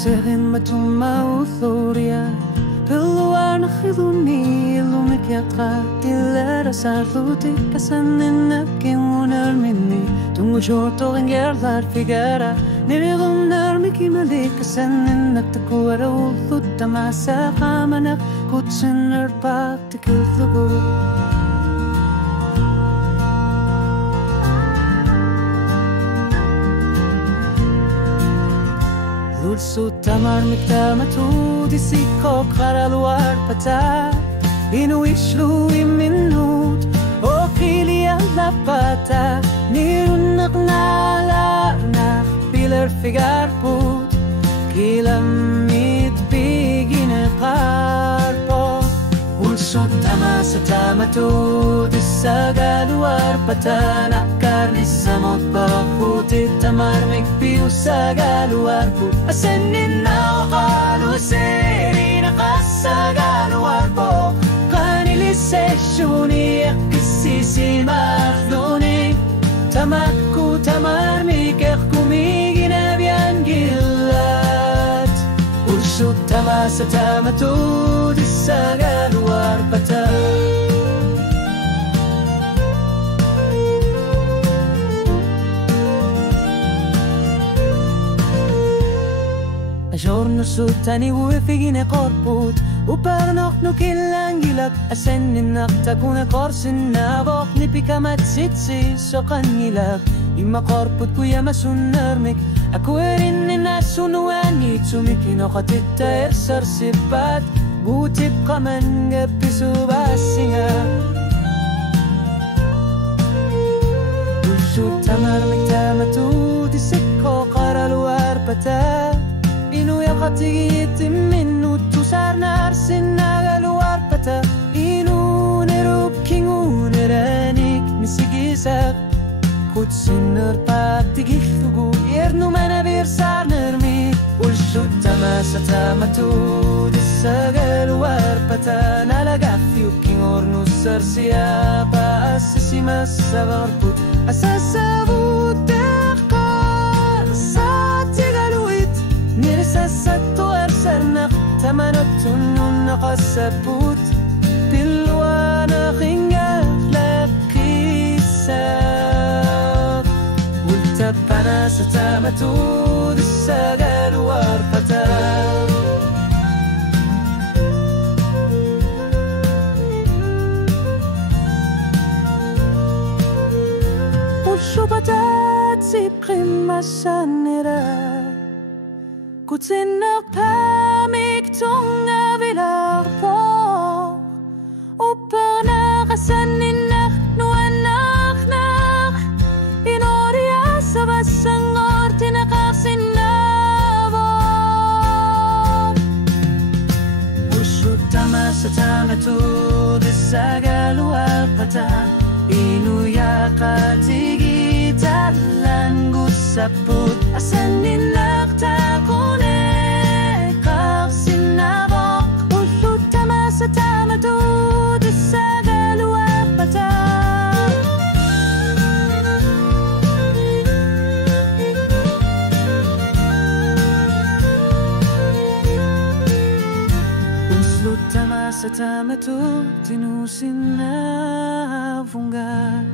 Serin matumauthorya Peluar nakhiduni lumik yatra Dilera sarluti kasanin nakimunar minni Tungu shorto ngerlar figara Nirigum narmiki malik kasanin naktakuara ulthut Tamasa kamanak kutsin erpak tikilthugu Lulsu tamar miktamatu disiko karaluar pata Inuishlu iminut o kili alla pata Nirunak nalarnak pilar figar put Kilamit bigine parpo Lulsu tamasa tamatu disagaluar pata Nakarni samot baputi tamar mikpiu sagaluar put Asenin na kalu serina kasagaluar po Kanilisesyuni akisisi mahluni Tamakku tamar mikek kumiginabian gilat Ursut tamasa tamatu disagaluar pata Giorno sultani wifigine korput Uparnokno kilangilak Asenin naktakune korsin nabok Nipikamat sitsi sokangilak Ima korput kuya masunarmik Aku erinin asunuani Tsumikino katita ersar sipat Butip kaman gapisu basinga Usut tamar miktamatu Disikko karaluar pata Inu yakatigi timinu tusar narsin nagaluar pata Inu nerup kingu neranik misigisak Kutsin nerpak tigihlugu Irnu mana birsar nermi Ulshut tamasa tamatu disagaluar pata Nalagafiu kingornu sarsiapa Asisi masabar put Asasabut Nirsasattu arsanak Tamanotun naqasabut Dilwana khingak lakisak Ultabana satamatu Dissagaluar patak Ulshubatat sibqim masanira Kutsinak pamik tunga vilar på Upperna kasaninnak nuannak Inoria sa basangor tinakasinavok Usut tama sa tamatu disagaluar pata Inuya katigitalan gusaput Asaninnak takun Sa tamatu tinusin na vunga